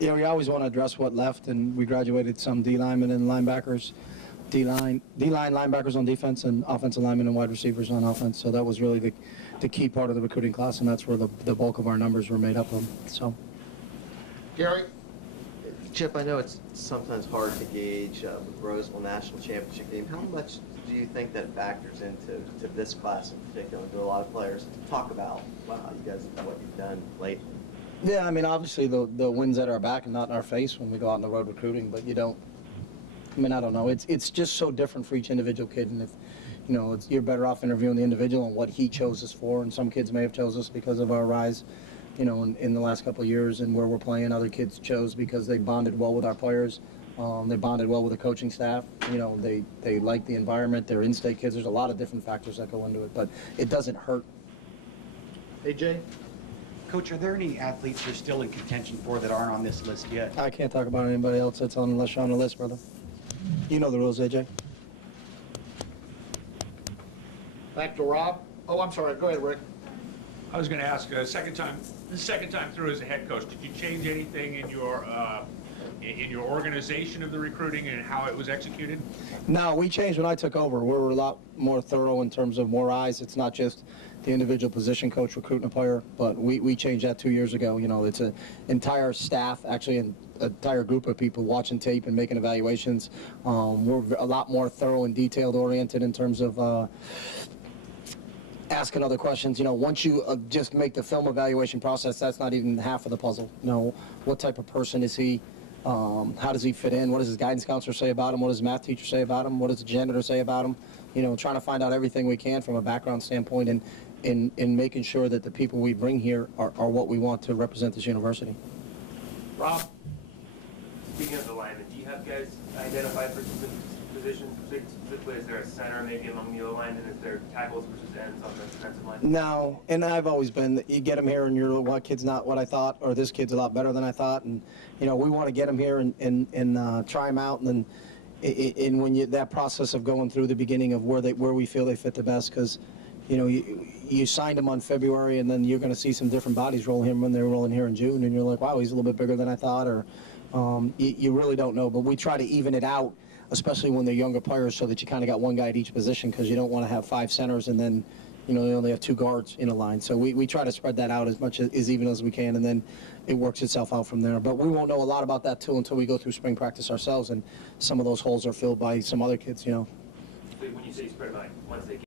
Yeah, we always want to address what left, and we graduated some D linemen and linebackers, D-line linebackers on defense, and offensive linemen and wide receivers on offense. So that was really the key part of the recruiting class, and that's where the bulk of our numbers were made up of. So, Gary? Chip, I know it's sometimes hard to gauge with Rose Bowl national championship game. How much do you think that factors into this class in particular? Do a lot of players talk about, wow, you guys, what you've done lately? yeah, I mean, obviously the wind's at our back and not in our face when we go out on the road recruiting, but you don't. I mean, I don't know. It's just so different for each individual kid, and if you know, you're better off interviewing the individual and what he chose us for. And some kids may have chose us because of our rise, you know, in the last couple of years and where we're playing. Other kids chose because they bonded well with our players. They bonded well with the coaching staff. You know, they like the environment. They're in-state kids. There's a lot of different factors that go into it, but it doesn't hurt. AJ? Coach, are there any athletes you're still in contention for that aren't on this list yet? I can't talk about anybody else that's on unless you're on the list, brother. You know the rules, AJ. Back to Rob. Oh, I'm sorry. Go ahead, Rick. I was going to ask, second time through as a head coach, did you change anything in your organization of the recruiting and how it was executed? No, we changed when I took over. We're a lot more thorough in terms of more eyes. It's not just the individual position coach recruiting a player, but we changed that 2 years ago. You know, it's an entire staff, actually an entire group of people watching tape and making evaluations. We're a lot more thorough and detailed oriented in terms of asking other questions. You know, once you just make the film evaluation process, that's not even half of the puzzle. You know, what type of person is he? How does he fit in? What does his guidance counselor say about him? What does his math teacher say about him? What does the janitor say about him? You know, trying to find out everything we can from a background standpoint and in making sure that the people we bring here are what we want to represent this university. Rob? Speaking of the linemen, do you have guys identified for specific positions? Specifically, is there a center maybe among the O-line, and is there tackles versus ends on the defensive line? No, and I've always been that you get them here and you're, well, kid's not what I thought, or this kid's a lot better than I thought, and you know, we want to get them here and try them out, and then when that process of going through the beginning of where we feel they fit the best, because you know, you signed him on February, and then you're going to see some different bodies roll him when they're rolling here in June, and you're like, wow, he's a little bit bigger than I thought, or you really don't know. But we try to even it out, especially when they're younger players, so that you kind of got one guy at each position, because you don't want to have 5 centers and then, you know, you only have 2 guards in a line. So we try to spread that out as much as even as we can, and then it works itself out from there. But we won't know a lot about that, too, until we go through spring practice ourselves, and some of those holes are filled by some other kids, you know. So when you say spread out, once they